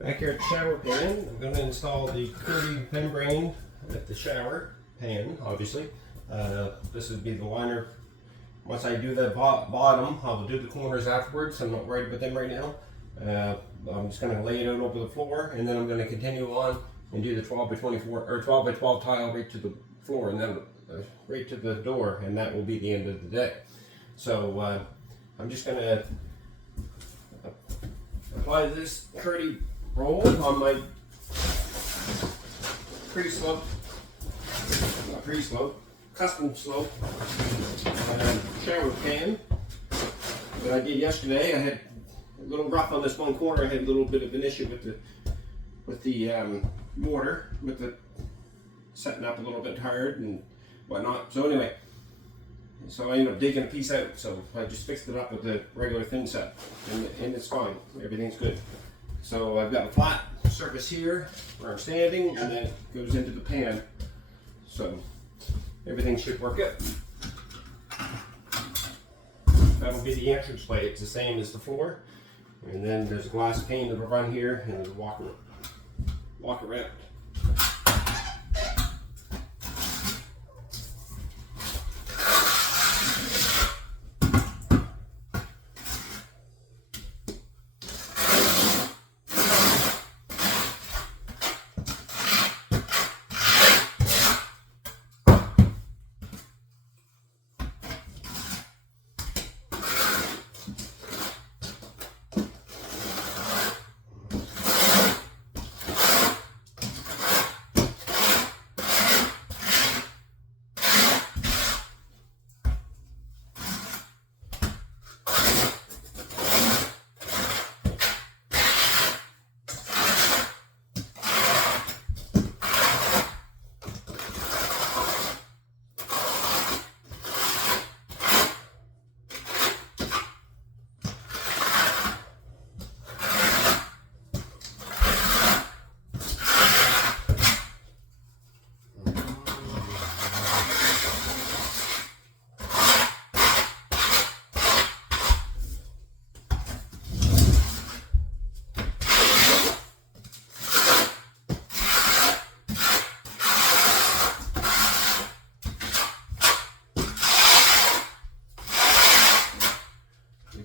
Back here at the shower pan, I'm going to install the Curdy membrane at the shower pan, obviously. This would be the liner. Once I do the bottom, I will do the corners afterwards. I'm not worried about them right now. I'm just going to lay it out over the floor, and then I'm going to continue on and do the 12 by 24 or 12 by 12 tile right to the floor, and then right to the door, and that will be the end of the day. So I'm just going to apply this Curdy roll on my pre-slope, not pre-slope, custom slope shower pan that I did yesterday. I had a little rough on this one corner. I had a little bit of an issue with the mortar, with the setting up a little bit hard and whatnot. So anyway, so I ended up digging a piece out. So I just fixed it up with the regular thin set, and it's fine. Everything's good. So I've got a flat surface here where I'm standing, and then it goes into the pan. So everything should work out. That'll be the entrance way. It's the same as the floor. And then there's a glass pane that will run here, and it'll walk around.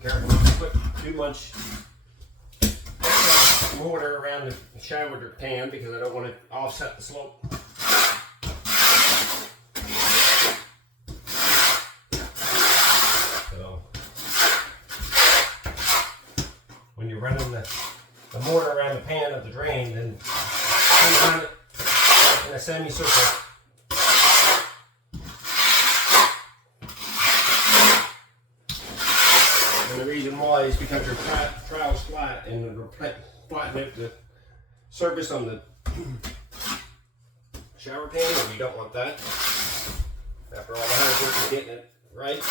Careful not to put too much mortar around the shower pan because I don't want to offset the slope. So when you're running the mortar around the pan of the drain, then you run it in a semicircle. And the reason why is because your trowel's flat, and it'll flatten out the surface on the shower pan, and you don't want that. After all the hard work of getting it right.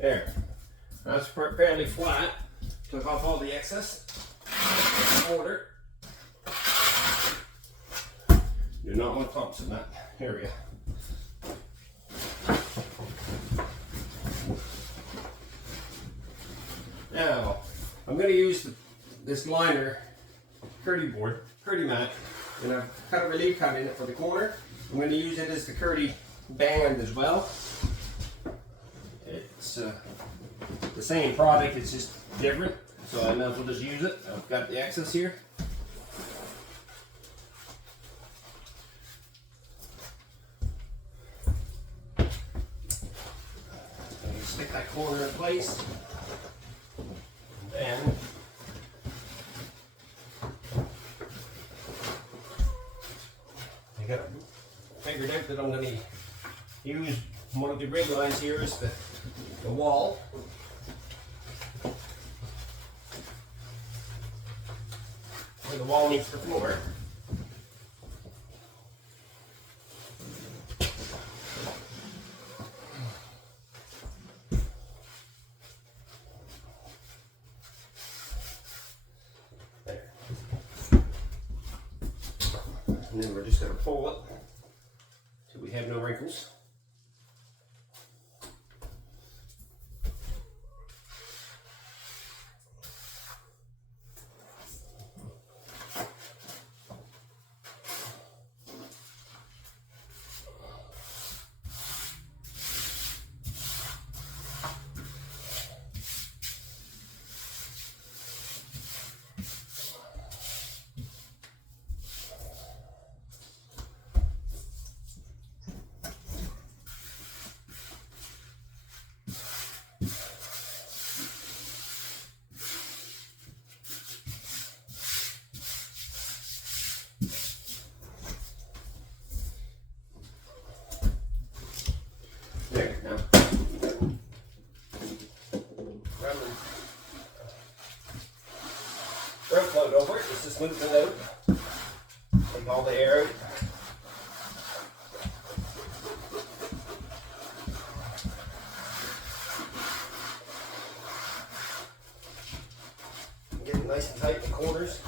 There. That's fairly flat. Took off all the excess. Order. Do not want clumps in that area. Now, I'm going to use this liner Kerdi board, Kerdi mat, and I've cut a relief cut in it for the corner. I'm going to use it as the Kerdi band as well. It's the same product, it's just different, so I might as well just use it. I've got the excess here. Stick that corner in place, and I got figured out that I'm going to use one of the rig lines here is the wall. Where the wall meets the floor. And then we're just going to pull it till we have no wrinkles. There, now. Run float over it, just to smooth it out. Take all the air out. Get it nice and tight in the corners.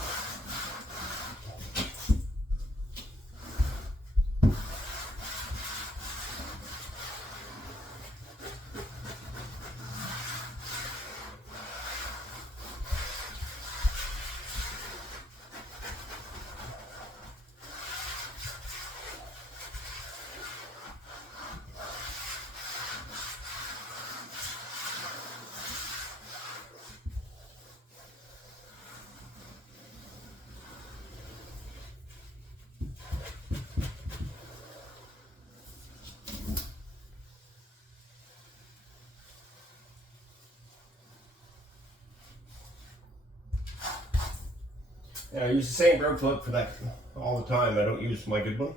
And I use the same broke foot for that all the time. I don't use my good one.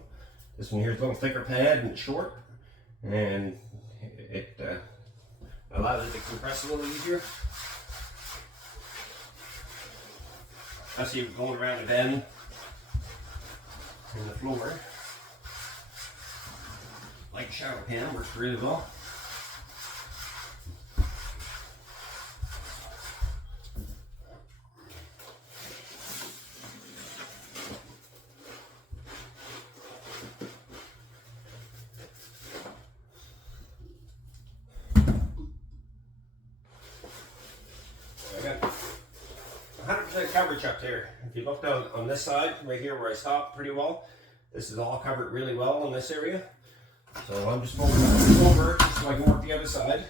This one here is a little thicker pad and it's short, and it allows it to compress a little easier. Especially going around a bend in the floor. Like shower pan works really well. I got 100% coverage up there. If you look down on this side, right here where I stopped pretty well, this is all covered really well in this area. So I'm just folding it over so I can work the other side.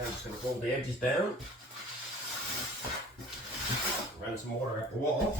I'm just going to fold the edges down. Run some water up the wall.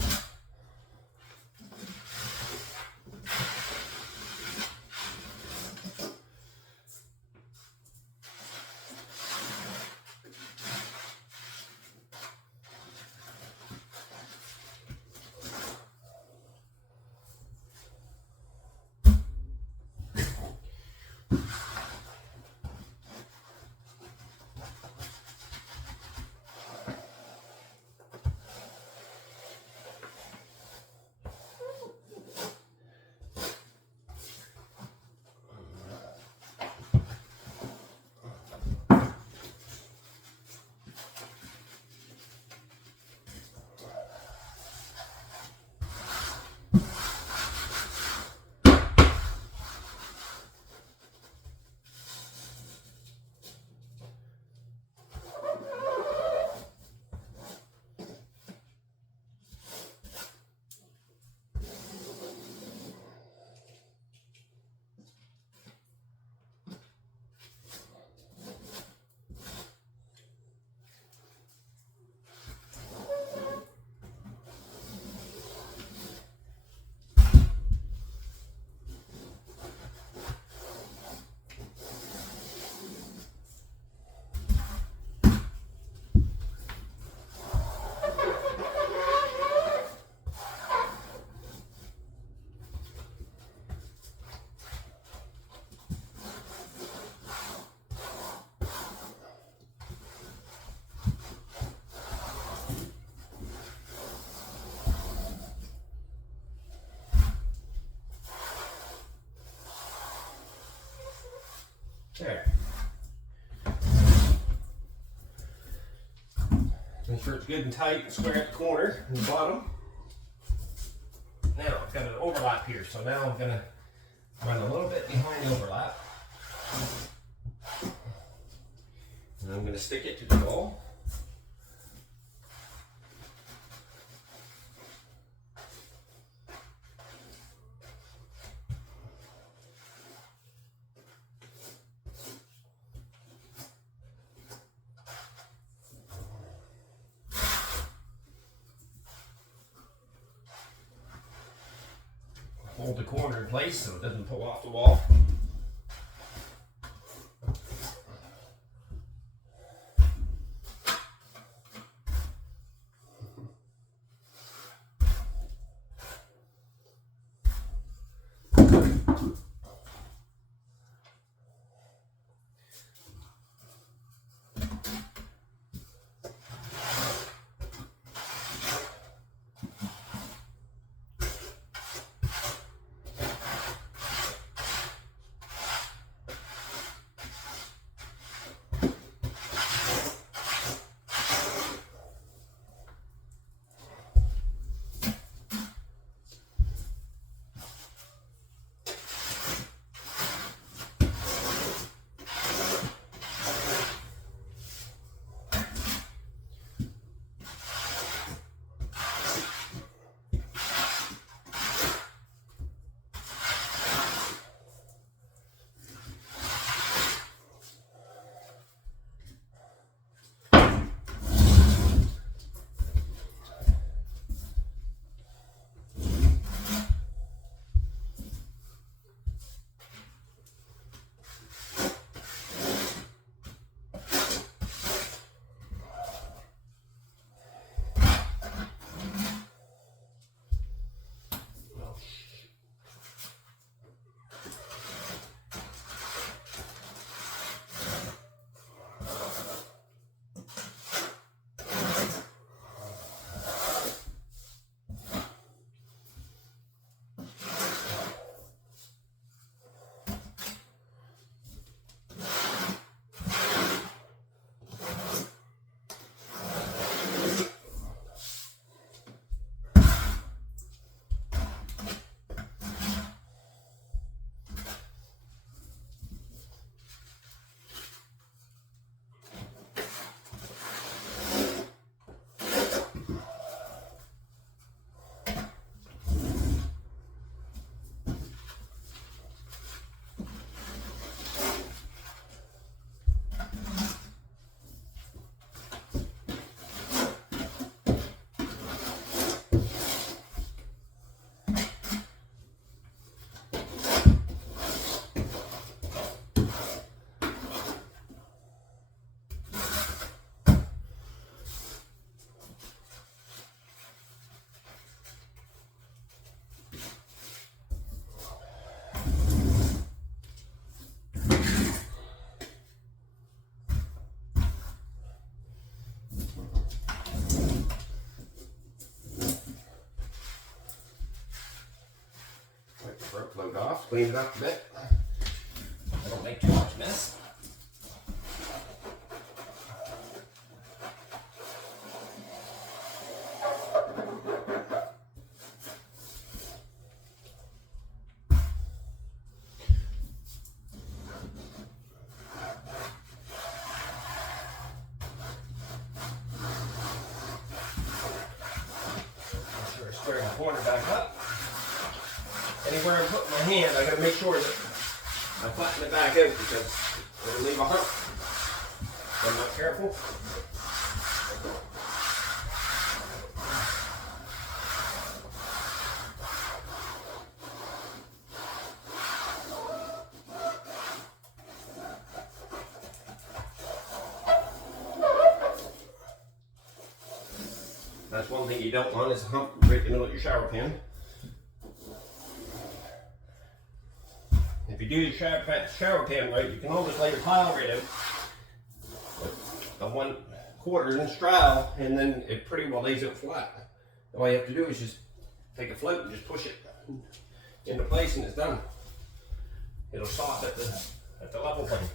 There. Make sure it's good and tight and square at the corner and the bottom. Now I've got an overlap here, so now I'm going to run a little bit behind the overlap. And I'm going to stick it to the wall. Hold the corner in place so it doesn't pull off the wall. off, clean it up a bit. I don't make too much mess. Square the corner back up. Anywhere I'm putting my hand, I gotta make sure that I flatten it back out because it'll leave a hump if I'm not careful. That's one thing you don't want is a hump right in the middle of your shower pan. If you do your shower pan right, you can always lay your tile right out with a 1/4 inch trowel, and then it pretty well lays it flat. All you have to do is just take a float and just push it into place, and it's done. It'll stop at the level plane.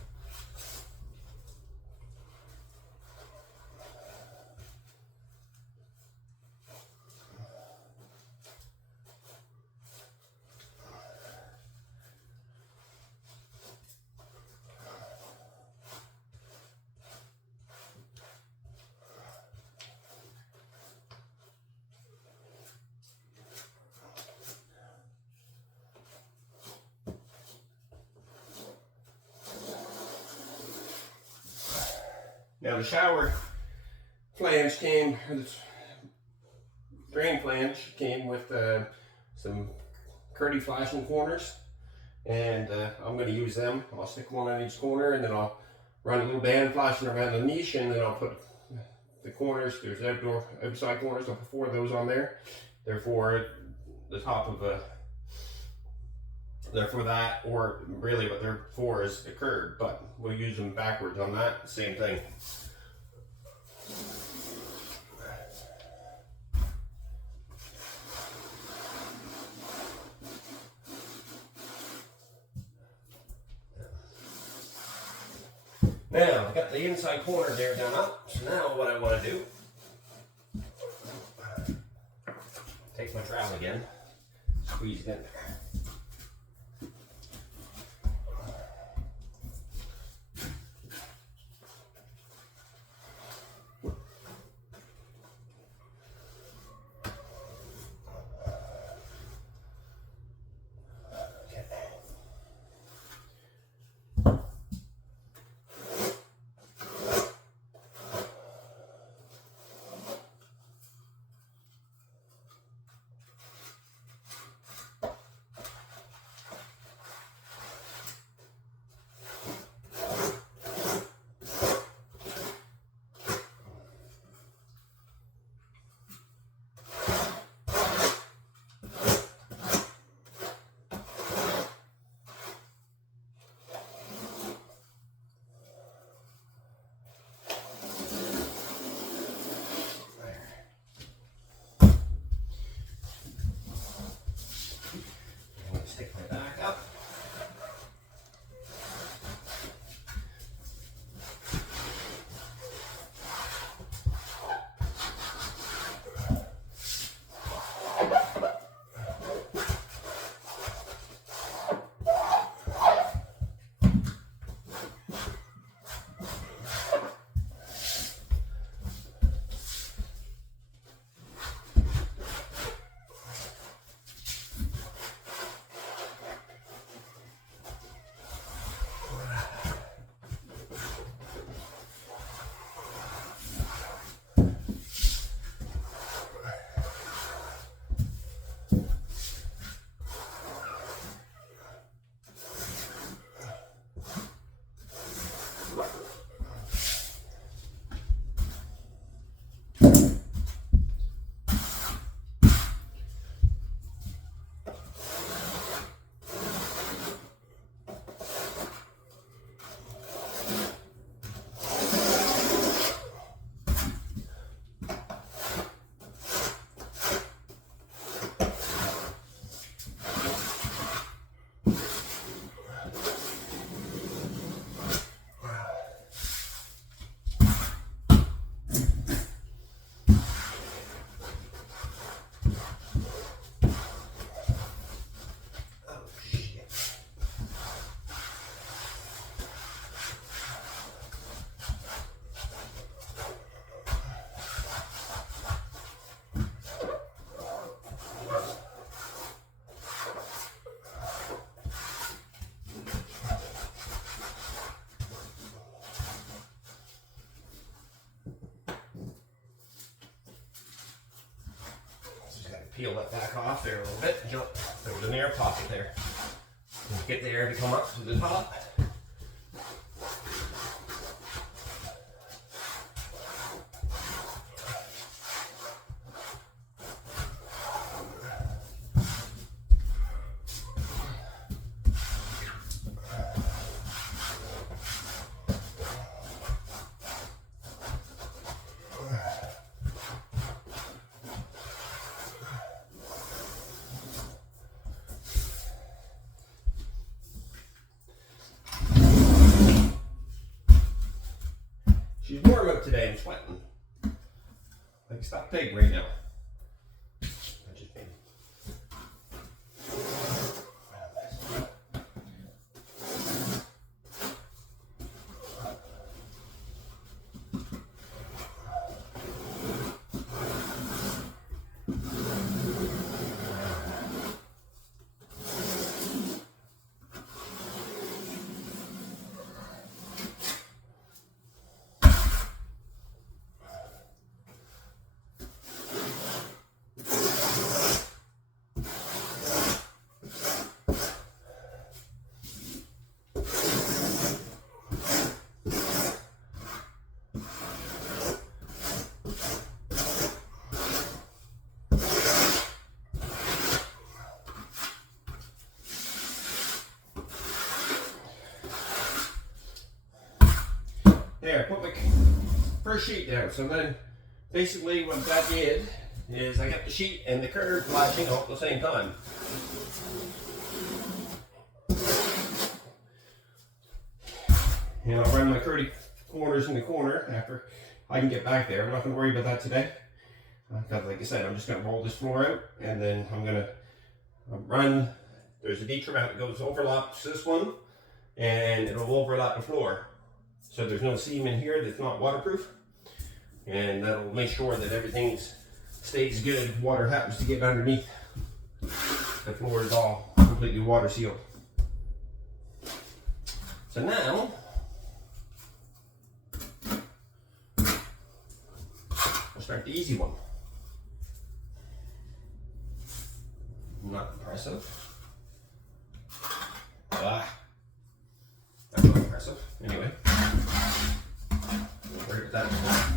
Now the shower flange came, this drain flange came with some Kerdi flashing corners, and I'm going to use them. I'll stick one on each corner, and then I'll run a little band flashing around the niche, and then I'll put the corners, there's outside corners, I'll put 4 of those on there. They're for the top of they're for that, or really what they're for is the curb, but we'll use them backwards on that, same thing. Now, I've got the inside corner there done up, so now what I want to do, take my trowel again, squeeze it in there. Stick my back up. peel that back off there a little bit. There was an air pocket there. Get the air to come up to the top. She's warm up today, I'm sweating. Like a stuck pig right now. That just made there, I put my first sheet down. So then basically what that did is I got the sheet and the curve flashing all at the same time. And I'll run my 30 corners in the corner after I can get back there. I'm not going to worry about that today. Because like I said, I'm just going to roll this floor out and then I'm going to run. There's a detriment that goes overlaps this one and it'll overlap the floor. So there's no seam in here that's not waterproof. And that'll make sure that everything stays good. Water happens to get underneath. The floor is all completely water sealed. So now, I'll start the easy one. Not impressive. That's not impressive. Anyway, don't worry about that.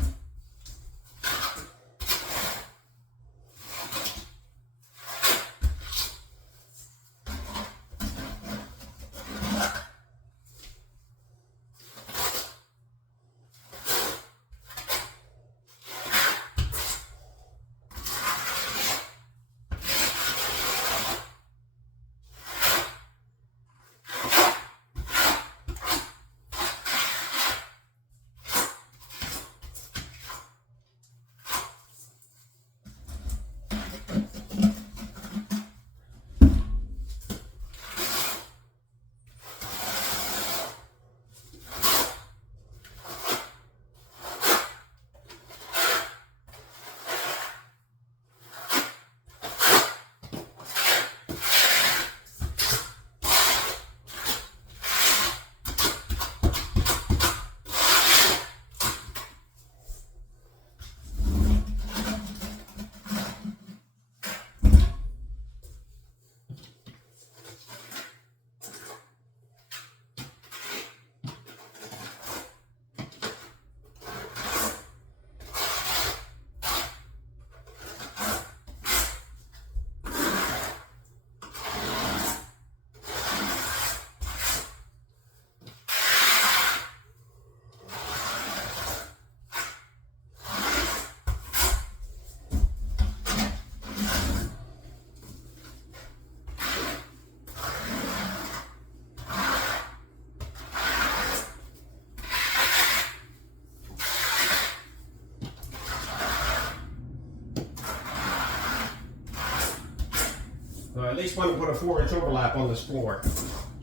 So I at least want to put a 4-inch overlap on this floor,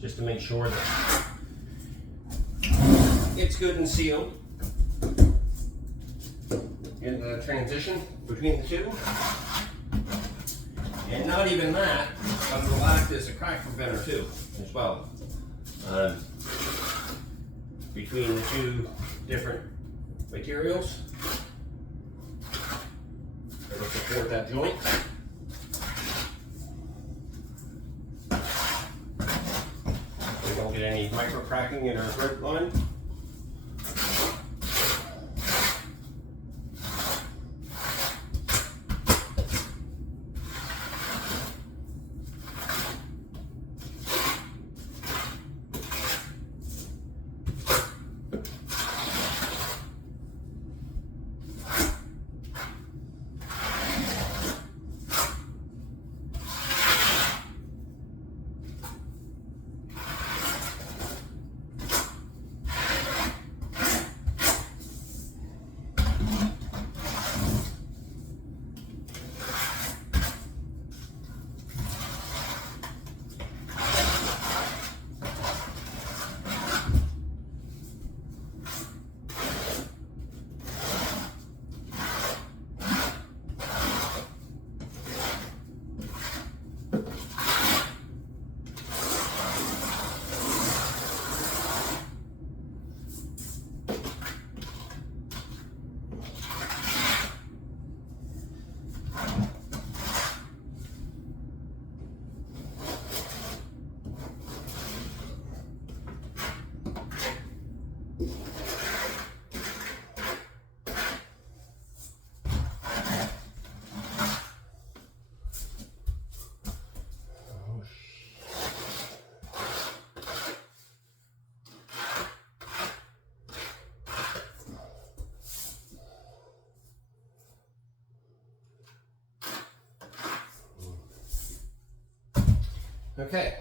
just to make sure that it's good and sealed in the transition between the two. And not even that, but it'll act as a crack preventer too, as well. Between the two different materials, it'll support that joint. any micro cracking in our thread line. Okay.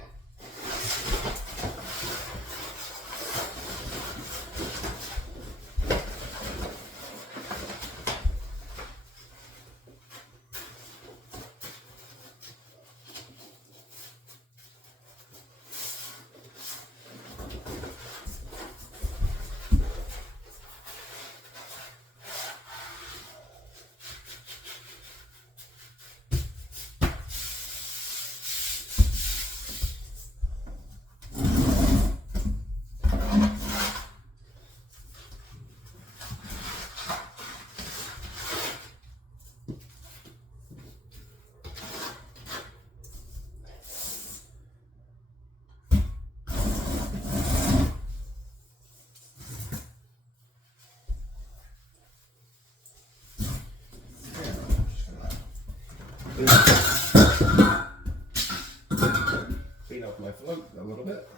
Clean up my float a little bit.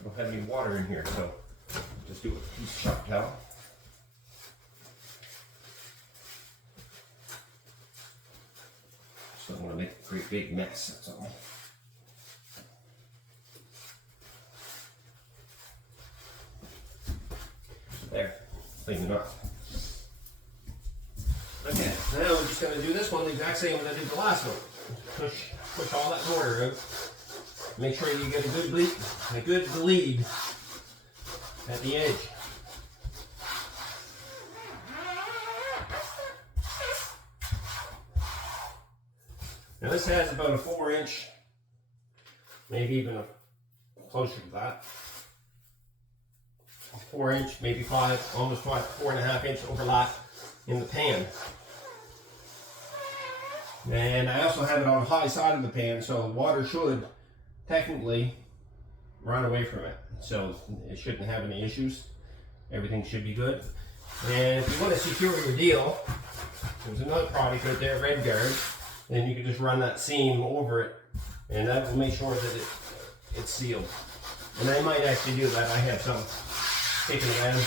I don't have any water in here, so just do a piece of shop towel. Just don't want to make a great big mess, that's all. There, clean it up. Okay, now we're just going to do this one the exact same as I did the last one. Push all that mortar out. Make sure you get a good bleed at the edge. Now this has about a 4-inch, maybe even closer to that. 4-inch, maybe 5, almost 4.5-inch overlap in the pan. And I also have it on the high side of the pan, so the water should technically run away from it. So it shouldn't have any issues. Everything should be good. And if you want to secure your deal, there's another product out there, RedGuard, and you can just run that seam over it, and that will make sure that it's sealed. And I might actually do that. I have some kicking around.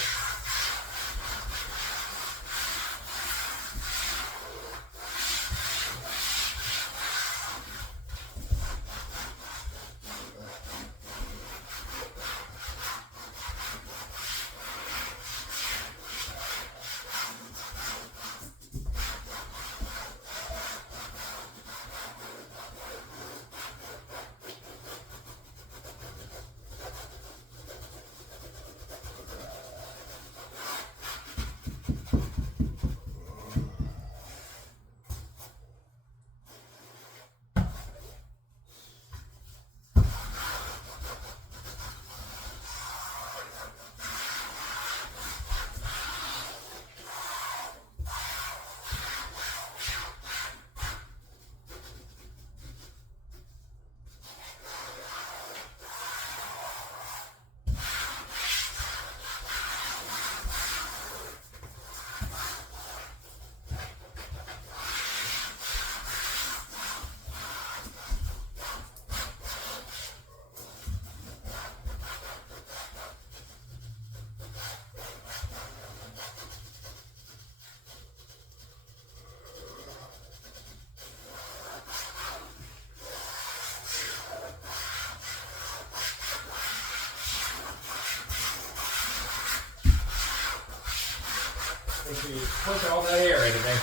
Make sure you push all that air into there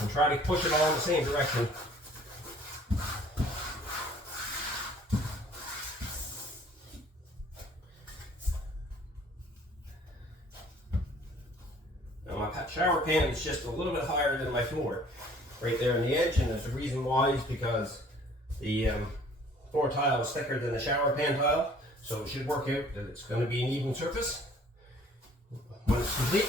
and try to push it all in the same direction. Now my shower pan is just a little bit higher than my floor, right there on the edge, and there's a reason why is because the floor tile is thicker than the shower pan tile, so it should work out that it's going to be an even surface when it's complete.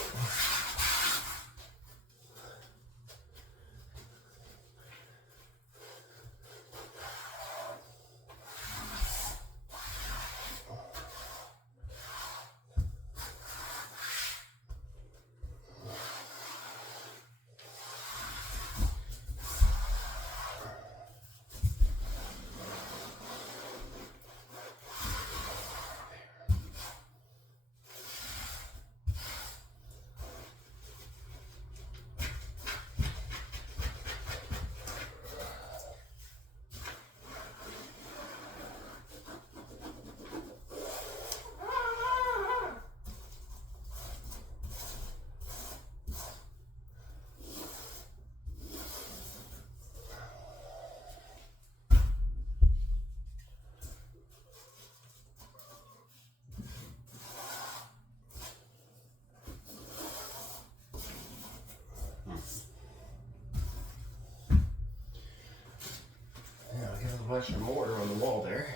Extra mortar on the wall there.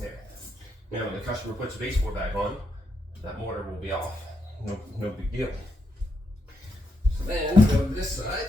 There. Now when the customer puts the baseboard back on, that mortar will be off. No big deal. So then go to this side.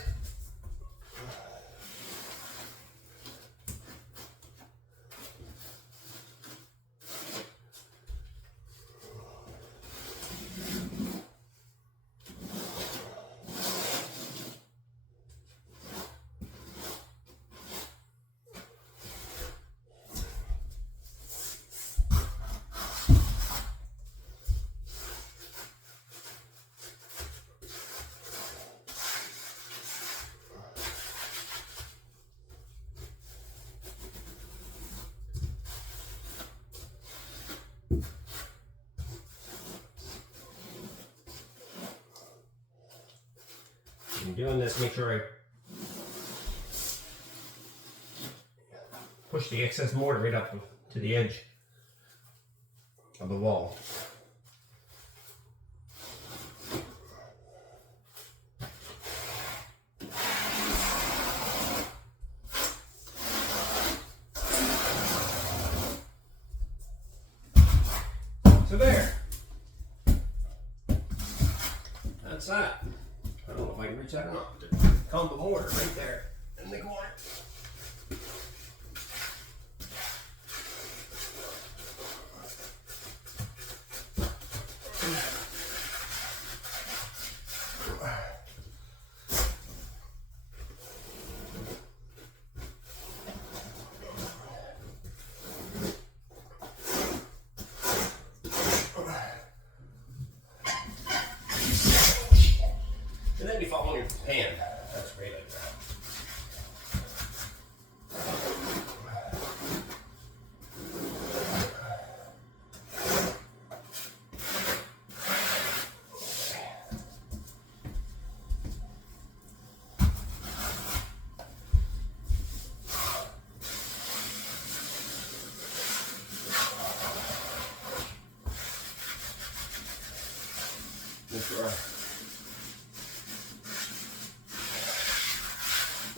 I'm doing this, make sure I push the excess mortar right up to the edge of the wall. So there. That's that. I don't know if I can reach that or not. There's a clump of mortar right there in the corner. And then you follow your pan. That's great like that.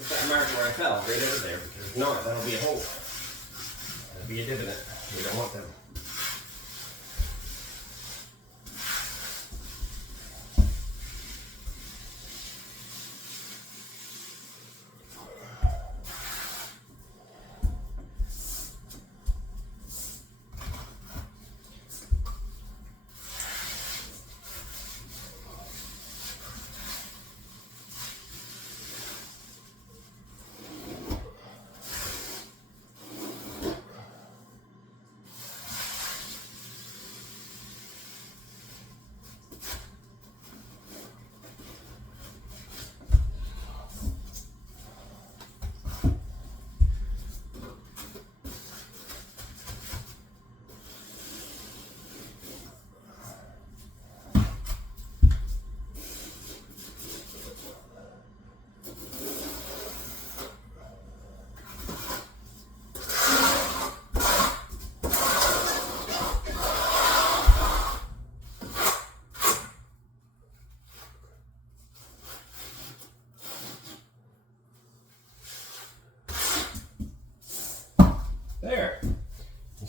That mark where I fell, right over there, because if not, that'll be a hole. That'll be a divot in it. We don't want them.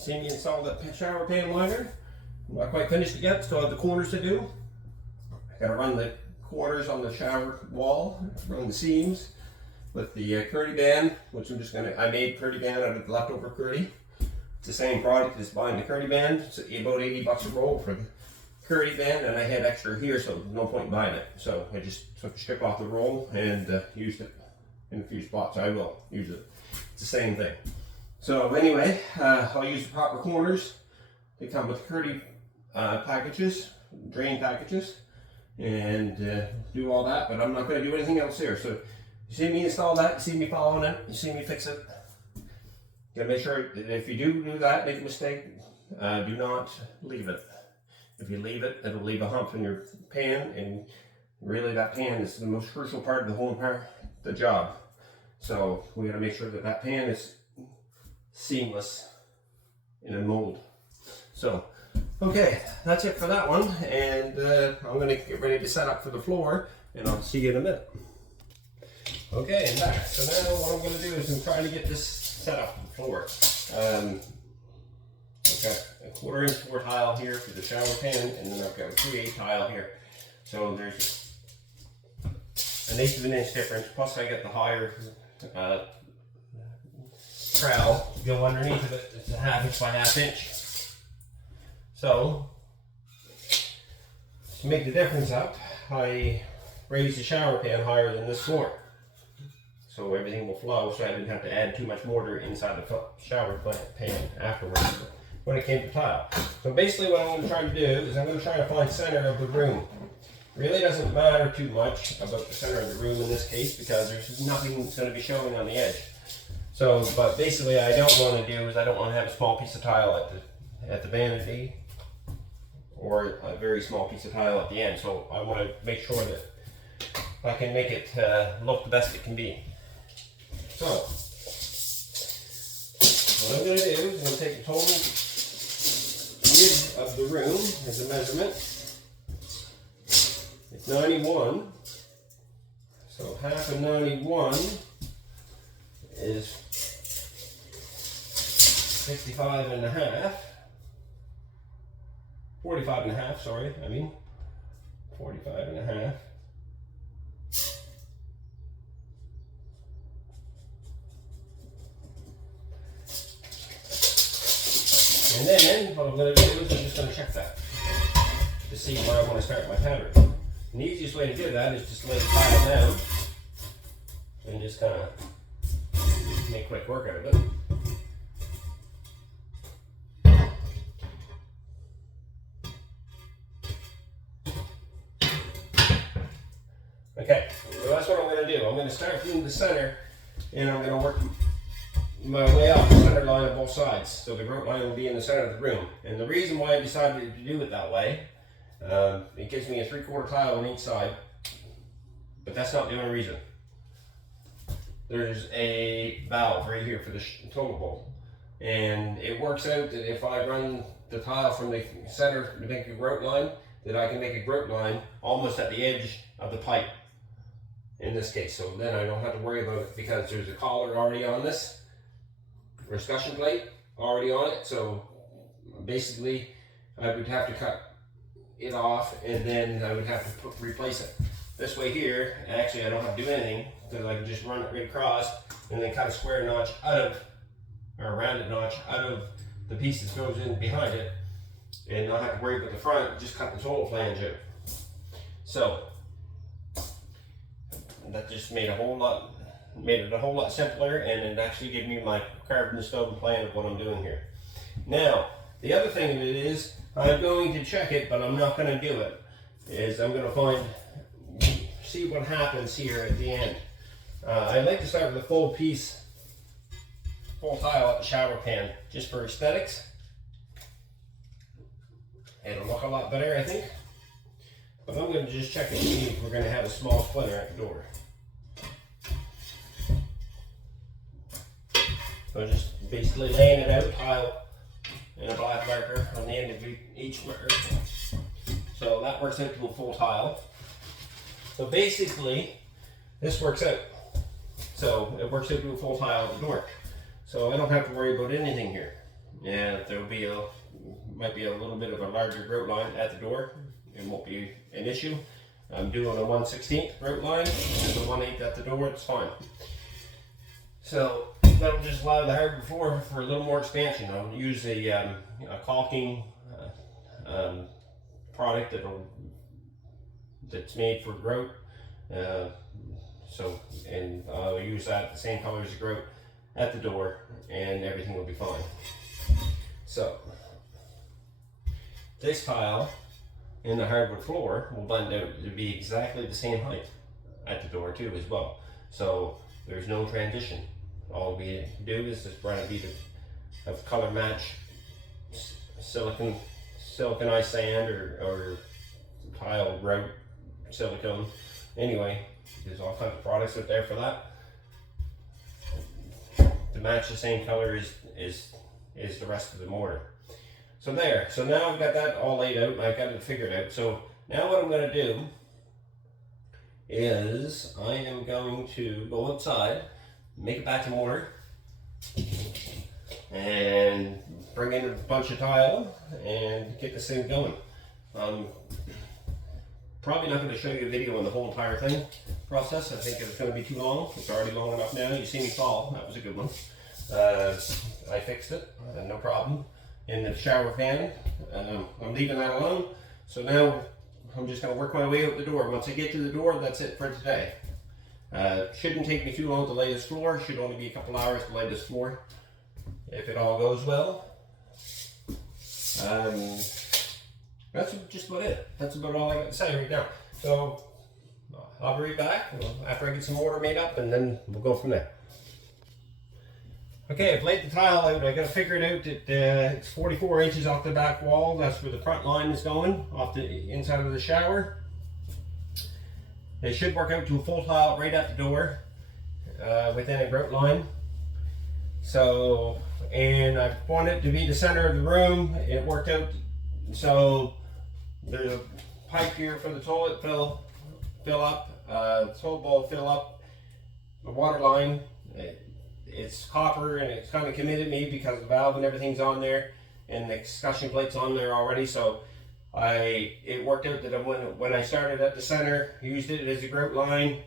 see me install that shower pan liner. I'm not quite finished yet, still have the corners to do. I gotta run the corners on the shower wall, run the seams with the Kerdi band, which I made Kerdi band out of the leftover Kerdi. It's the same product as buying the Kerdi band. It's about 80 bucks a roll for the Kerdi band, and I had extra here, so there's no point in buying it. So I just took the strip off the roll and used it in a few spots. I will use it. It's the same thing. So anyway, I'll use the proper corners. They come with Kerdi packages, drain packages, and do all that, but I'm not going to do anything else here. So you see me install that, you see me following it, you see me fix it. You gotta make sure that if you do that, make a mistake, do not leave it. If you leave it, it'll leave a hump in your pan, and really that pan is the most crucial part of the whole the job. So we gotta make sure that that pan is seamless in a mold. So, okay, that's it for that one, and I'm gonna get ready to set up for the floor, and I'll see you in a minute. Okay, I'm back. So now what I'm gonna do is I'm trying to get this set up for the floor. I've got a 1/4 inch floor tile here for the shower pan, and then I've got a 3/8 tile here. So there's an 1/8 of an inch difference, plus I get the higher trowel to go underneath of it. It's a 1/2 inch by 1/2 inch. So to make the difference up, I raised the shower pan higher than this floor, so everything will flow, so I didn't have to add too much mortar inside the shower pan afterwards when it came to tile. So basically what I'm going to try to do is I'm going to try to find center of the room. Really doesn't matter too much about the center of the room in this case, because there's nothing that's going to be showing on the edge. So, but basically I don't want to do is I don't want to have a small piece of tile at the vanity, or a very small piece of tile at the end. So I want to make sure that I can make it look the best it can be. So what I'm going to do is I'm going to take the total width of the room as a measurement. It's 91. So 1/2 of 91 is 55.5. 45.5, sorry, 45.5. And then what I'm going to do is I'm just going to check that to see where I want to start my pattern. And the easiest way to do that is just lay the tile down and just kind of make quick work out of it. Okay, so that's what I'm going to do. I'm going to start from the center, and I'm going to work my way up the center line on both sides. So the grout line will be in the center of the room. And the reason why I decided to do it that way, it gives me a 3/4 tile on each side, but that's not the only reason. There's a valve right here for the total bowl, and it works out that if I run the tile from the center to make a grout line, that I can make a grout line almost at the edge of the pipe in this case. So then I don't have to worry about it, because there's a collar already on this, or escutcheon plate already on it. So basically I would have to cut it off, and then I would have to replace it. This way here, actually I don't have to do anything, because I can just run it right across and then cut a square notch out of, or a rounded notch out of the piece that goes in behind it, and not have to worry about the front, just cut the total flange out. So that just made it a whole lot simpler, and it actually gave me my carved in stone plan of what I'm doing here. Now, the other thing of it is, I'm going to check it, but I'm not going to do it, is I'm going to see what happens here at the end. I like to start with a full tile at the shower pan, just for aesthetics. It'll look a lot better, I think. But I'm going to just check and see if we're going to have a small splinter at the door. So just basically laying it out, tile and a black marker on the end of each marker. So that works out to a full tile. So basically, this works out. So it works out to a full tile at the door. So I don't have to worry about anything here. and there'll be might be a little bit of a larger grout line at the door. It won't be an issue. I'm doing a 1/16 grout line and a 1/8 at the door. It's fine. So that'll just allow the hardwood floor for a little more expansion. I'll use a caulking product that's made for grout. And I'll use that the same color as the grout at the door, and everything will be fine. So this tile in the hardwood floor will blend out to be exactly the same height at the door too as well. So there's no transition. All we do is just try to have color match siliconized sand or tile grout silicone. Anyway, there's all kinds of products out there for that. To match the same color is the rest of the mortar. So there. So now I've got that all laid out and I've got it figured out. So now what I'm going to do is I am going to go outside, make a batch of mortar, and bring in a bunch of tile and get this thing going. Probably not going to show you a video on the whole entire thing process. I think it's going to be too long. It's already long enough now. You see me fall. That was a good one. I fixed it. No problem. In the shower fan. I'm leaving that alone. So now I'm just going to work my way out the door. Once I get to the door, that's it for today. Shouldn't take me too long to lay this floor. Should only be a couple hours to lay this floor, if it all goes well. That's just about it. That's about all I got to say right now. So I'll be right back after I get some mortar made up, and then we'll go from there. Okay, I've laid the tile out. I got to figure it out that it's 44 inches off the back wall. That's where the front line is going, off the inside of the shower. It should work out to a full tile right at the door, within a grout line. So, and I want it to be the center of the room. It worked out. So there's a pipe here for the toilet fill up, the toilet bowl fill up, the water line. It's copper and it's kind of committed me because the valve and everything's on there and the suction plate's on there already. So it worked out that when I started at the center, used it as a grout line.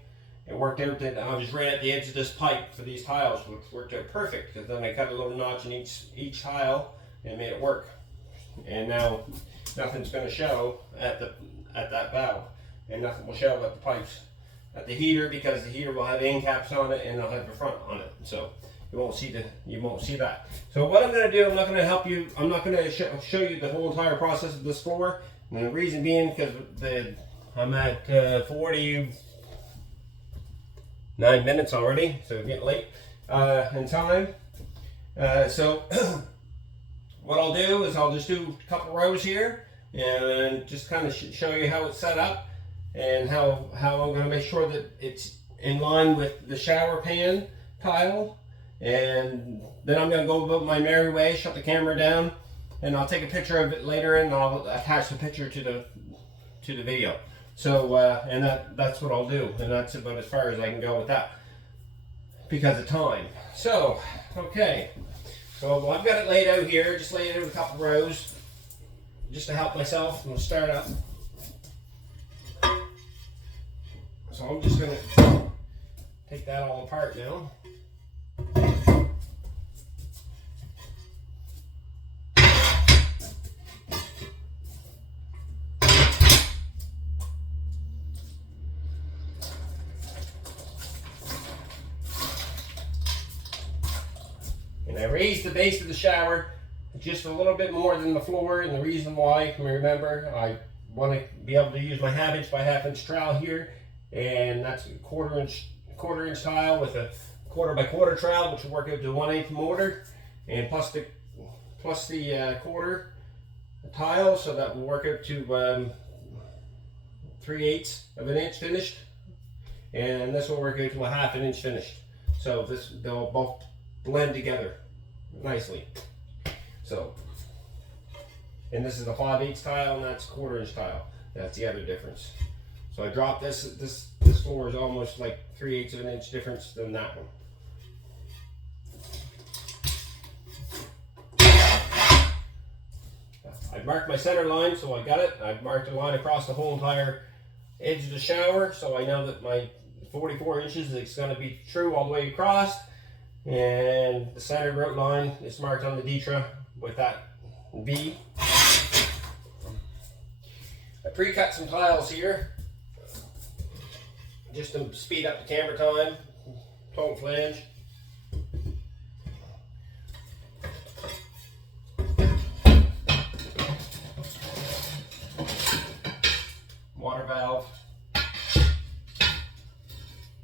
It worked out that I was right at the edge of this pipe for these tiles, which worked out perfect because then I cut a little notch in each tile and made it work. And now nothing's going to show at that valve, and nothing will show at the pipes, at the heater, because the heater will have end caps on it and it'll have the front on it. So you won't see that. So what I'm going to do, I'm not going to help you. I'm not going to show you the whole entire process of this floor. And the reason being because I'm at 49 minutes already, so getting late in time. So what I'll do is I'll just do a couple rows here and just kind of show you how it's set up and how I'm going to make sure that it's in line with the shower pan tile. And then I'm going to go about my merry way, shut the camera down, and I'll take a picture of it later and I'll attach the picture to the video. So and that's what I'll do, and that's about as far as I can go with that because of time. So okay, so I've got it laid out here. Just laid it out a couple rows just to help myself. I'm gonna start up. So I'm just gonna take that all apart now. And I raised the base of the shower just a little bit more than the floor, and the reason why, remember, I want to be able to use my 1/2 inch by 1/2 inch trowel here, and that's a quarter inch tile with a 1/4 by 1/4 trowel, which will work out to 1/8 mortar, and plus the 1/4 tile, so that will work out to 3/8 of an inch finished, and this will work out to a 1/2 inch finished. So they'll both blend together nicely. So, and this is a 5/8 tile, and that's 1/4 inch tile. That's the other difference. So I dropped this floor is almost like 3/8 of an inch difference than that one. I'd marked my center line, so I got it. I've marked a line across the whole entire edge of the shower, so I know that my 44 inches is going to be true all the way across. And the center grout line is marked on the Ditra with that V. I pre-cut some tiles here just to speed up the camera time. Total flange. Water valve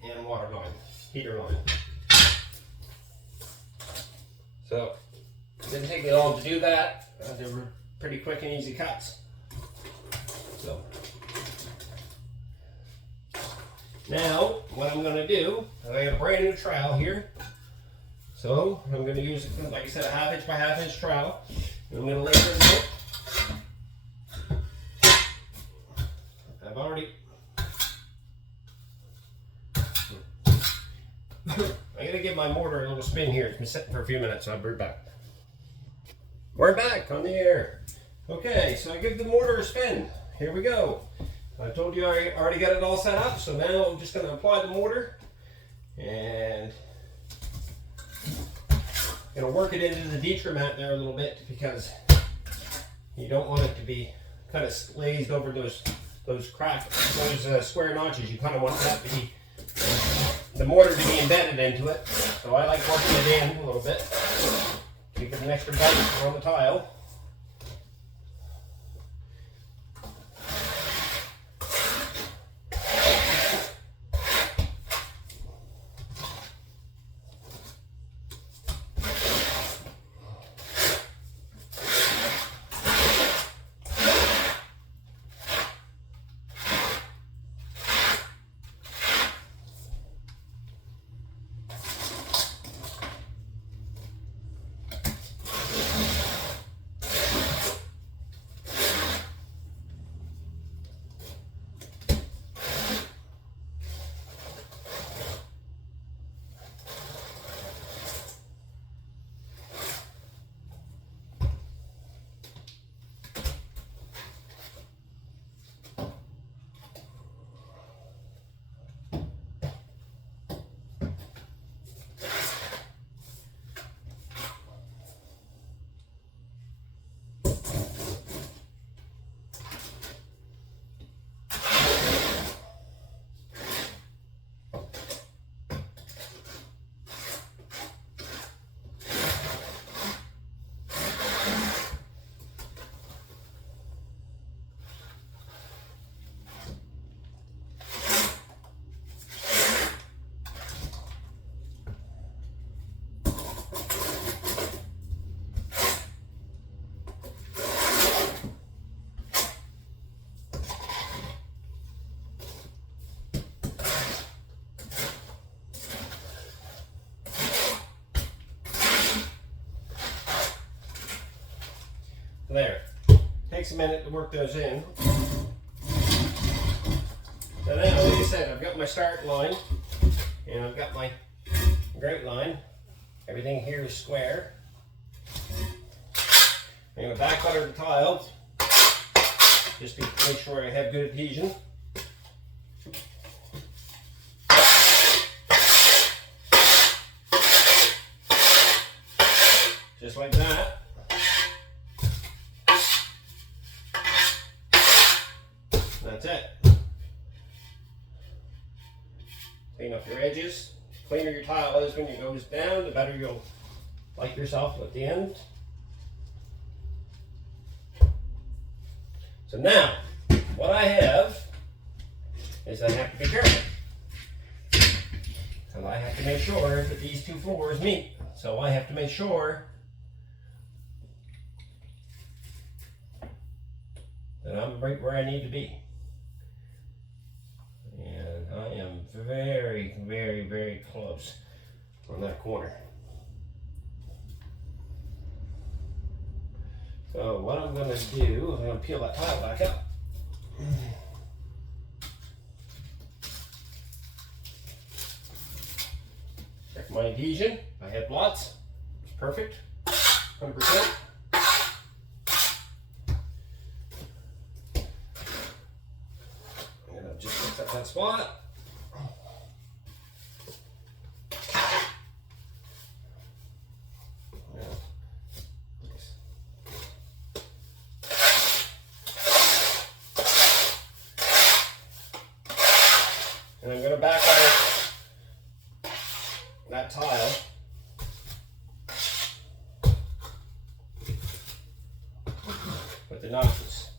and water line, heater line. So it didn't take me long to do that. They were pretty quick and easy cuts. So now what I'm going to do, I got a brand new trowel here. So I'm going to use, like I said, a 1/2 inch by 1/2 inch trowel. And I'm going to layer it out. I've already I'm gonna give my mortar a little spin here. It's been sitting for a few minutes, so I'll be right back. We're back on the air. Okay, so I give the mortar a spin. Here we go. I told you I already got it all set up, so now I'm just gonna apply the mortar and gonna work it into the Ditra mat there a little bit because you don't want it to be kind of glazed over those square notches. You kind of want that to be the mortar to be embedded into it. So I like working it in a little bit. Keep it an extra bite on the tile. There. Takes a minute to work those in. So now, like I said, I've got my start line and I've got my grout line. Everything here is square. I'm going to back butter the tiles just to make sure I have good adhesion. Just like that. That's it. Clean up your edges. The cleaner your tile is when it goes down, the better you'll like yourself at the end. So now, what I have is I have to be careful. And I have to make sure that these two floors meet. So I have to make sure that I'm right where I need to be. And I am very, very, very close on that corner. So what I'm going to do is I'm going to peel that tile back up. Check my adhesion. I had lots. It's perfect. 100%. spot. And I'm going to back out that tile with the notches.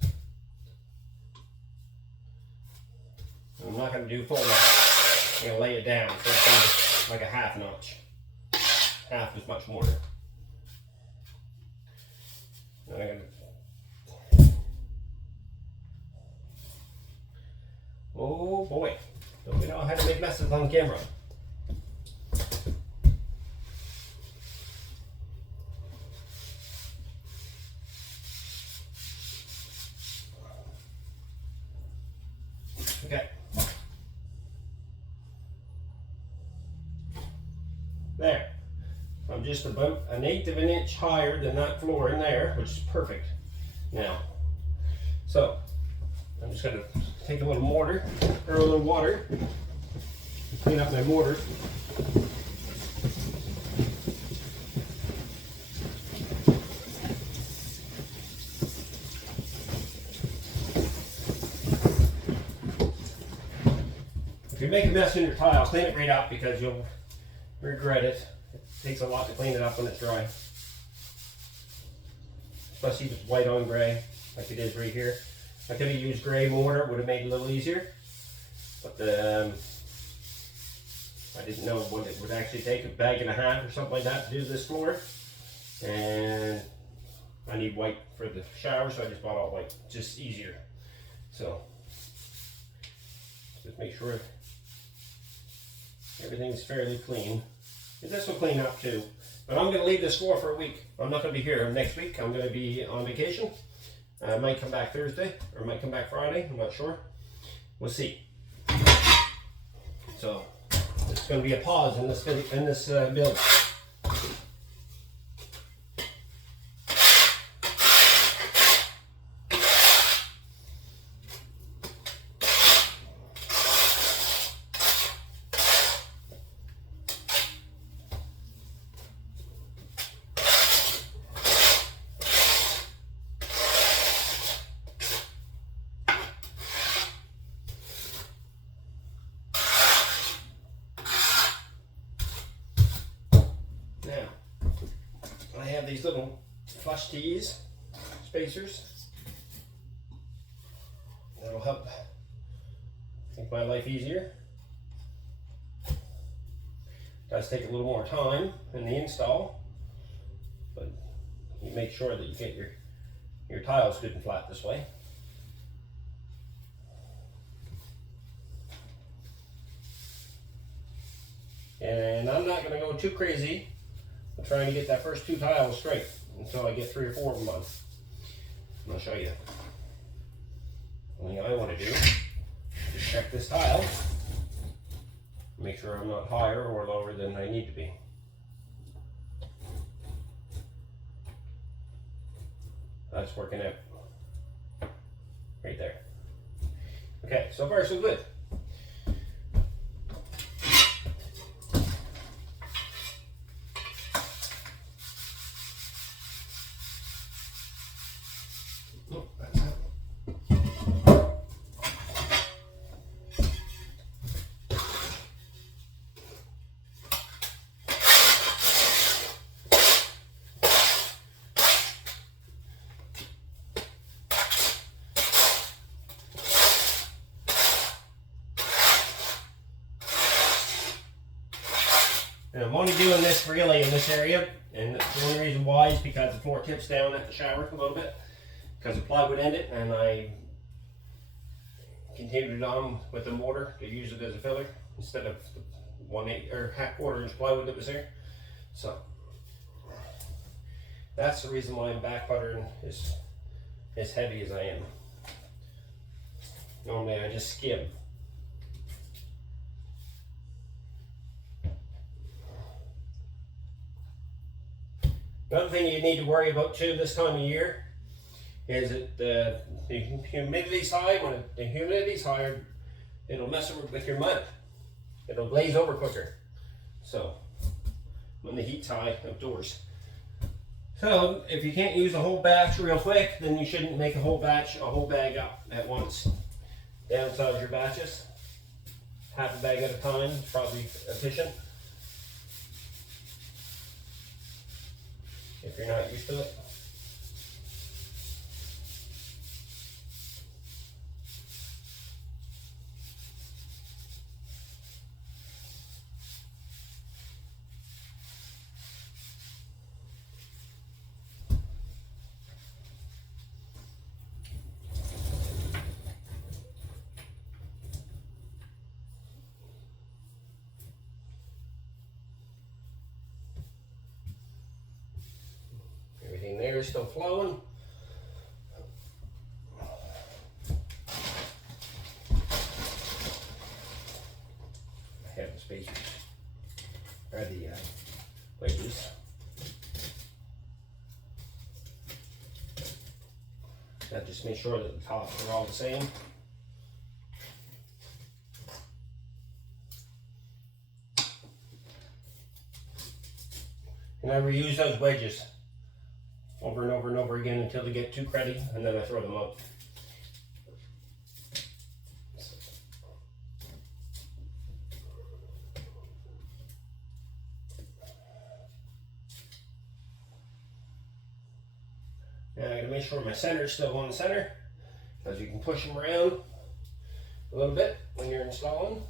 I'm not going to do full notch. I'm going to lay it down so it's like a half notch. Half is much more. And I'm going to... Oh boy. Don't we know how to make messes on camera? Okay. There. I'm just about 1/8 of an inch higher than that floor in there, which is perfect now. So, I'm just going to take a little mortar, or a little water, and clean up my mortar. If you make a mess in your tile, clean it right up because you'll regret it. It takes a lot to clean it up when it's dry. Especially if it's white on gray, like it is right here. I could have used gray mortar, would have made it a little easier. But I didn't know what it would actually take, a bag and a half or something like that to do this floor. And I need white for the shower, so I just bought all white, just easier. So, just make sure everything's fairly clean. And this will clean up too. But I'm going to leave this floor for a week. I'm not going to be here next week. I'm going to be on vacation. I might come back Thursday, or might come back Friday. I'm not sure. We'll see. So, it's going to be a pause in this build. Now, I have these little flush tees, spacers. That'll help make my life easier. Does take a little more time in the install, but you make sure that you get your tiles good and flat this way. And I'm not going to go too crazy trying to get that first 2 tiles straight until I get 3 or 4 of them on. I'll show you. The only thing I want to do is check this tile, make sure I'm not higher or lower than I need to be. That's working out right there. Okay, so far so good. And I'm only doing this really in this area, and the only reason why is because the floor tips down at the shower a little bit, because the plywood ended, and I continued it on with the mortar to use it as a filler instead of the 1/8 or half-quarter inch plywood that was there. So that's the reason why I'm back buttering as heavy as I am. Normally I just skim. Another thing you need to worry about too this time of year is that the humidity's high. When the humidity's higher, it'll mess with your mud. It'll glaze over quicker. So, when the heat's high outdoors. So, if you can't use a whole batch real quick, then you shouldn't make a whole bag up at once. Downsize your batches. Half a bag at a time is probably efficient. If you're not used to it. Everything there is still flowing. I have the spacers, or the wedges. Now just make sure that the tops are all the same. And I reuse those wedges over and over and over again until they get too cruddy, and then I throw them out. Now I gotta make sure my center is still on the center, because you can push them around a little bit when you're installing.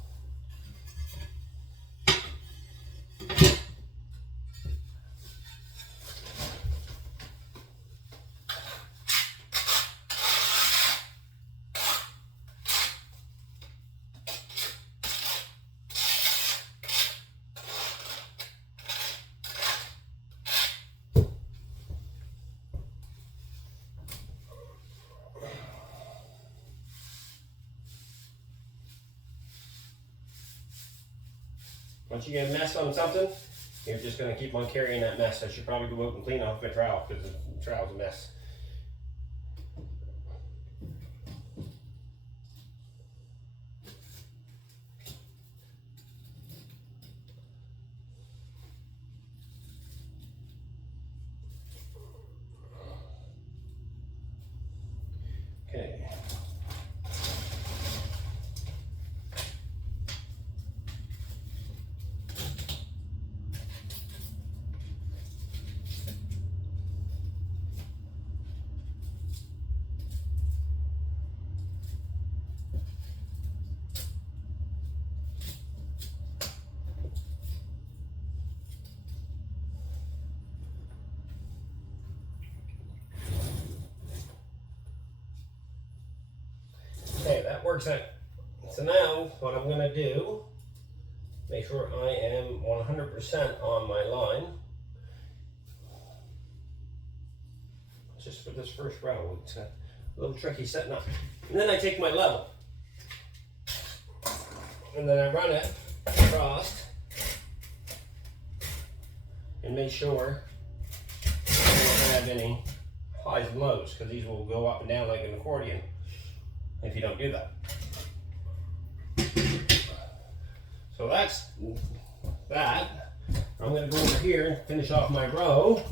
Once you get a mess on something, you're just going to keep on carrying that mess. I should probably go out and clean off my trowel, because the trowel's a mess. Okay. Okay, that works out. So now what I'm going to do, make sure I am 100% on my line. Just for this first row, it's a little tricky setting up. And then I take my level, and then I run it across and make sure I don't have any highs and lows, because these will go up and down like an accordion if you don't do that. So that's that. I'm going to go over here and finish off my row.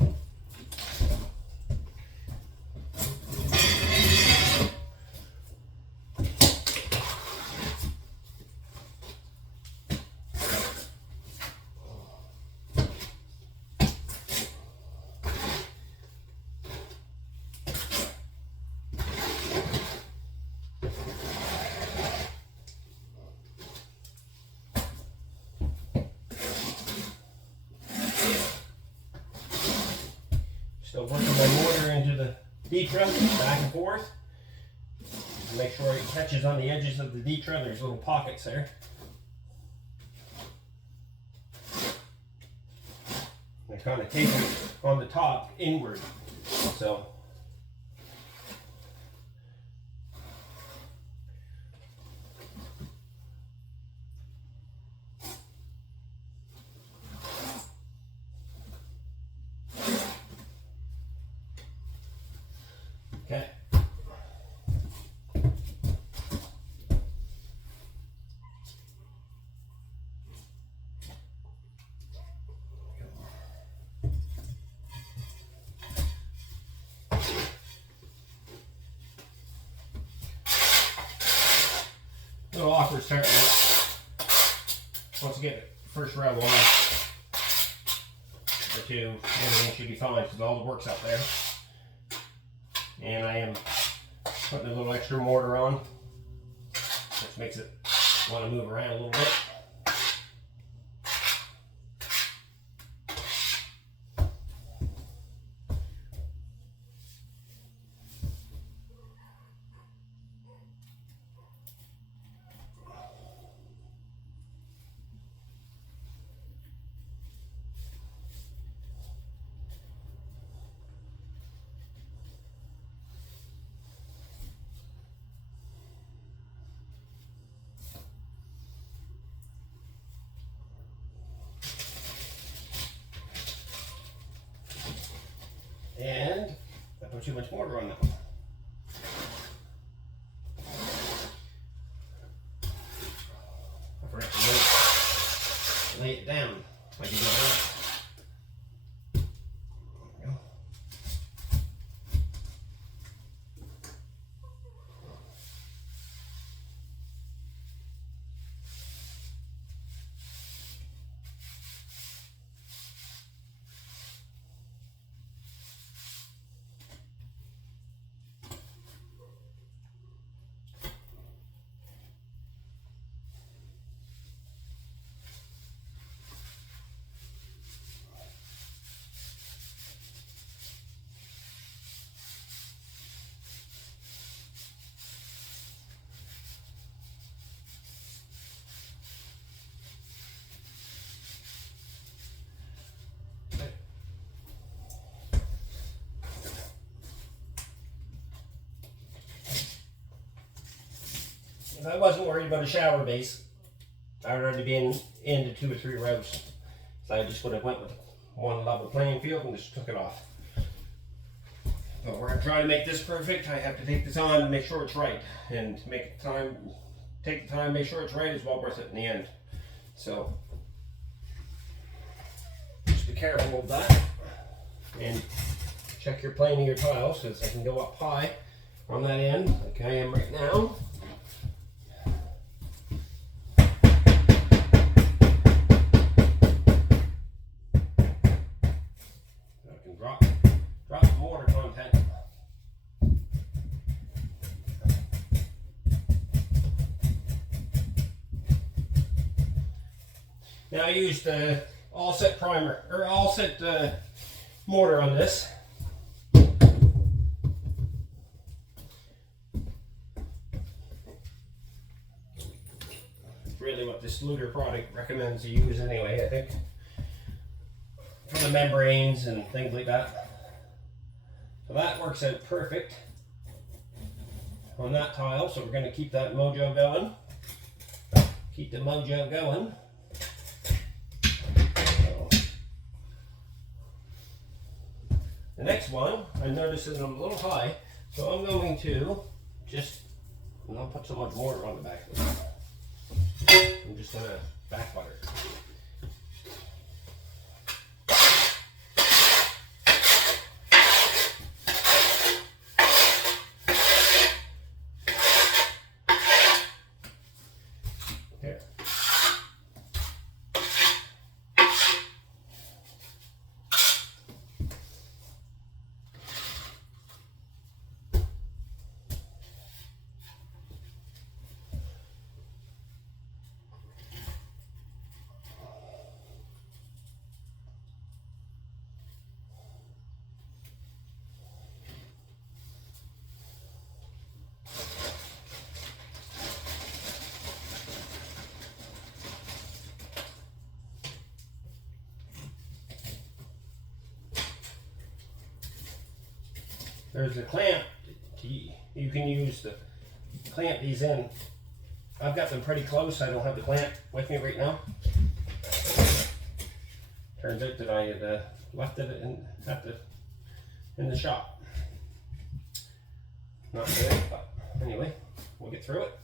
Still working my mortar into the D-trap, back and forth. Make sure it catches on the edges of the D-trap. There's little pockets there. I kind of tape it on the top inward. So okay. copper's starting once you get the first row one or two, everything should be fine because all the work's up there. And I am putting a little extra mortar on, which makes it want to move around a little bit. And I put too much mortar on that one. I forgot to lay it down like you do that. There we go. If I wasn't worried about a shower base, I would already been into 2 or 3 rows. So I just would have went with one level playing field and just took it off. But we're trying to make this perfect. I have to take the time to make sure it's right, and take the time, make sure it's right is well worth it in the end. So just be careful of that, and check your plane of your tiles, because I can go up high on that end like I am right now. Drop mortar content. Now I used all set primer or all set mortar on this. It's really what this Luder product recommends you use anyway, I think, for the membranes and things like that. So that works out perfect on that tile. So we're going to keep that mojo going. Keep the mojo going. So the next one, I noticed that I'm a little high, so I'm going to just not put so much mortar on the back of it. I'm just going to back butter it. There's a clamp. You can use to clamp these in. I've got them pretty close. I don't have the clamp with me right now. Turns out that I had left it in the shop. Not good, but anyway, we'll get through it.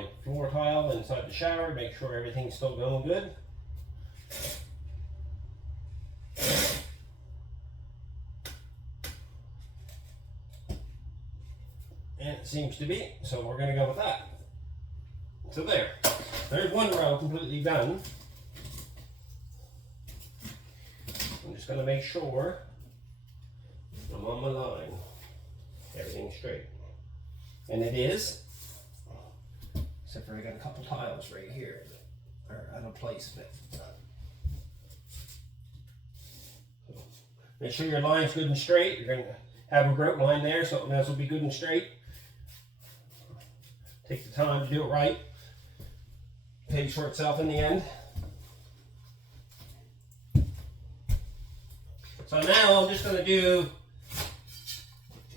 my floor tile inside the shower, make sure everything's still going good. And it seems to be, so we're going to go with that. So there's one row completely done. I'm just going to make sure I'm on my line. Everything's straight. And it is, except for I got a couple tiles right here that are out of place. Make sure your line's good and straight. You're going to have a grout line there, so this will be good and straight. Take the time to do it right. Pays for itself in the end. So now I'm just going to do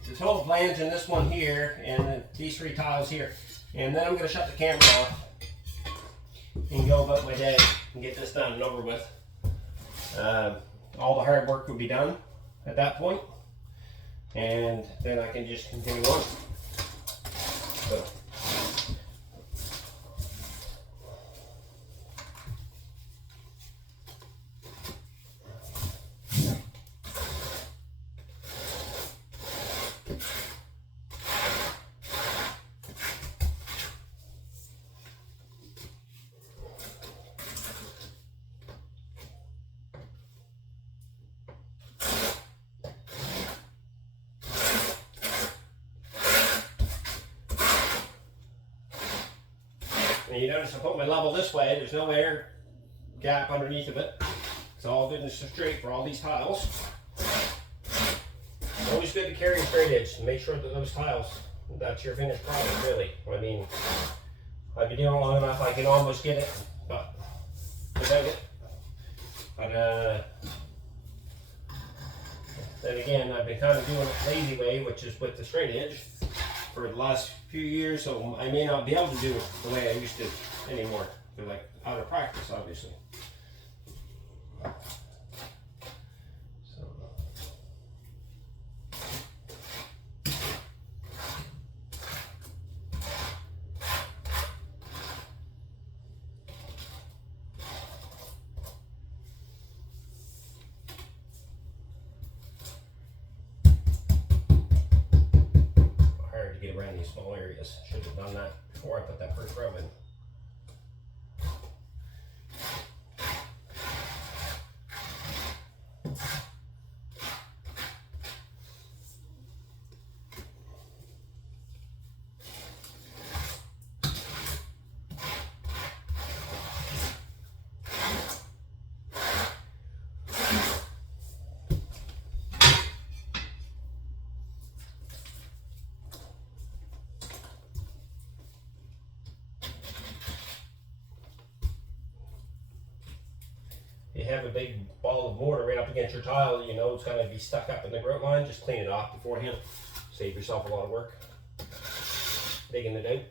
the total flange and this one here, and then these 3 tiles here. And then I'm going to shut the camera off and go about my day and get this done and over with. All the hard work will be done at that point, and then I can just continue on. So. And you notice I put my level this way, there's no air gap underneath of it. It's all good and straight for all these tiles. It's always good to carry a straight edge to make sure that those tiles, that's your finished product really. I mean, I've been doing it long enough I can almost get it, but without it. But then again, I've been kind of doing it lazy way, which is with the straight edge, for the last few years, so I may not be able to do it the way I used to anymore. They're like out of practice, obviously. So. Hard to get around these small areas. Should have done that before I put that first row in. You have a big ball of mortar right up against your tile, you know it's going to be stuck up in the grout line, just clean it off beforehand. Save yourself a lot of work digging it out.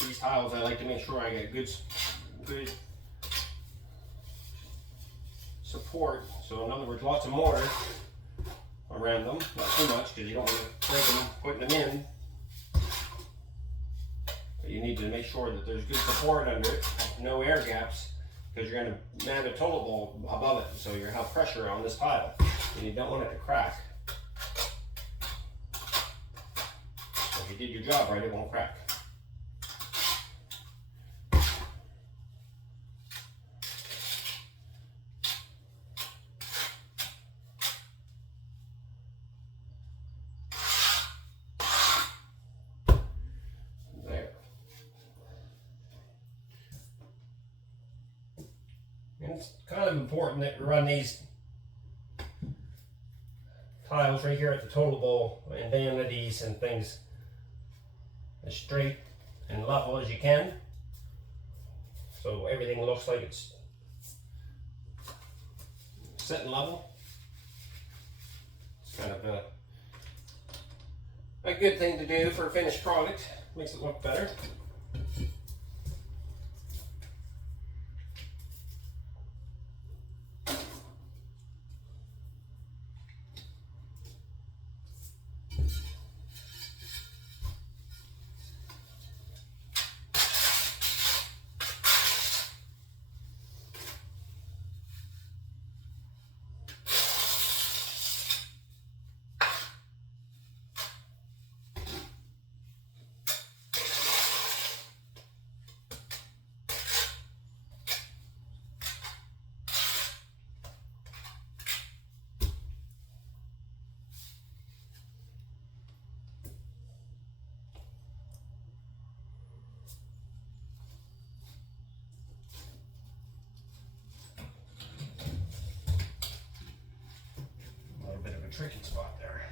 These tiles, I like to make sure I get good support. So in other words, lots of mortar around them, not too much because you don't want to break them putting them in. But you need to make sure that there's good support under it, no air gaps, because you're going to mount a toilet bowl above it, so you're going to have pressure on this tile, and you don't want it to crack. So if you did your job right, it won't crack. And it's kind of important that we run these tiles right here at the total bowl and vanities and things as straight and level as you can, so everything looks like it's sitting level. It's kind of a good thing to do for a finished product. Makes it look better. Tricky spot there.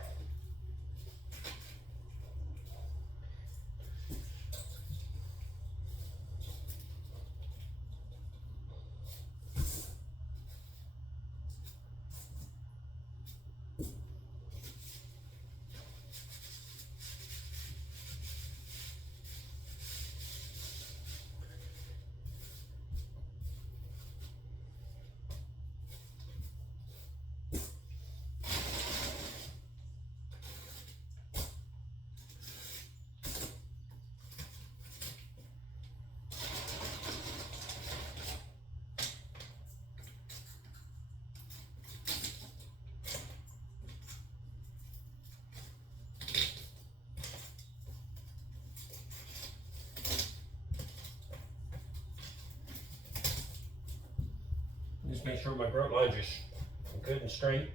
Just make sure my grout lines are good and straight.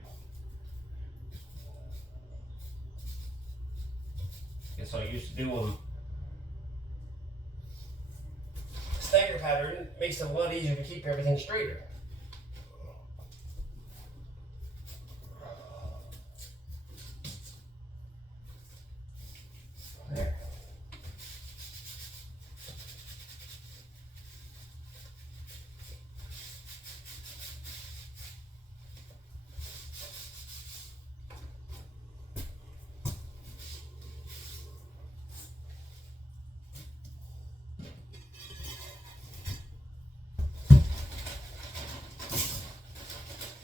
Guess I used to do them stagger pattern. It makes it a lot easier to keep everything straighter. There.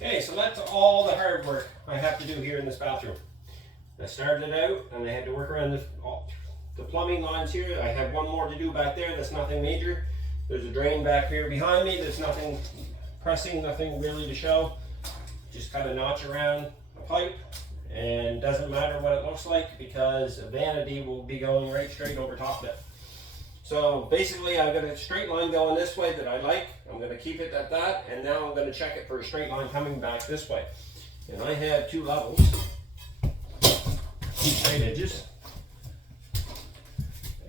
Okay, so that's all the hard work I have to do here in this bathroom. I started it out and I had to work around the plumbing lines here. I have one more to do back there. That's nothing major. There's a drain back here behind me. There's nothing pressing, nothing really to show. Just kind of notch around a pipe, and doesn't matter what it looks like because a vanity will be going right straight over top of it. So basically I've got a straight line going this way that I like. I'm going to keep it at that, and now I'm going to check it for a straight line coming back this way. And I have 2 levels, 2 straight edges,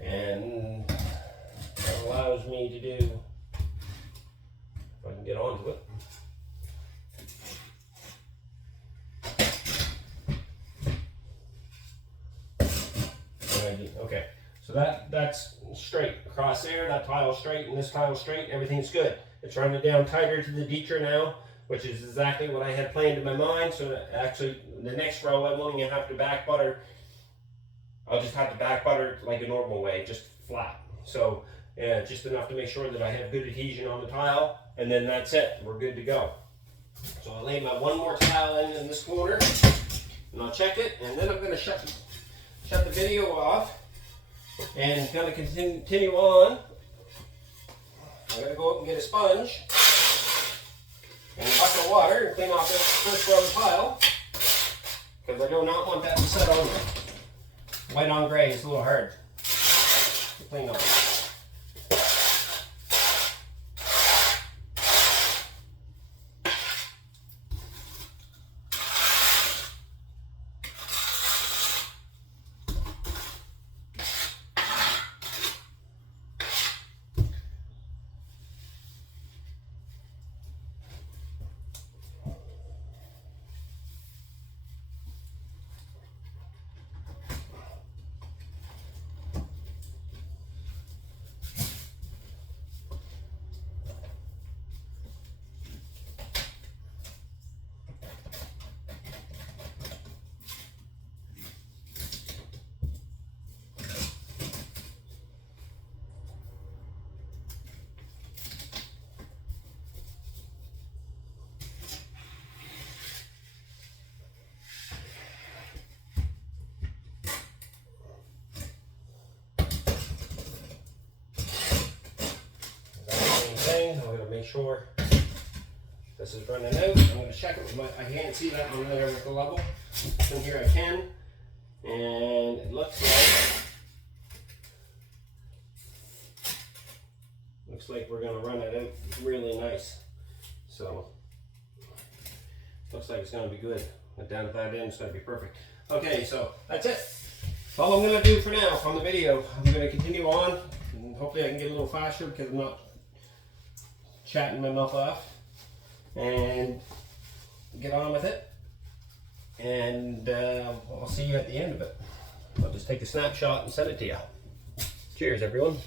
and that allows me to do, if I can get onto it, okay. So that's straight across there, that tile straight and this tile straight, everything's good. It's running down tighter to the Dieter now, which is exactly what I had planned in my mind. So actually the next row I won't even have to back butter. I'll just have to back butter like a normal way, just flat. So yeah, just enough to make sure that I have good adhesion on the tile, and then that's it, we're good to go. So I'll lay my one more tile in this corner, and I'll check it, and then I'm going to shut the video off. And going to continue on. I'm going to go up and get a sponge and a bucket of water and clean off this first row of tile, because I do not want that to set on white on gray. It's a little hard to clean up. sure this is running out. I'm going to check it with my, I can't see that one there with the level. From here I can. And it looks like we're going to run it out really nice. So looks like it's going to be good. And down at that end, it's going to be perfect. Okay, so that's it. That's all I'm going to do for now on the video. I'm going to continue on, and hopefully I can get a little faster because I'm not chatting my mouth off, and get on with it. And I'll see you at the end of it. I'll just take a snapshot and send it to you. Cheers, everyone.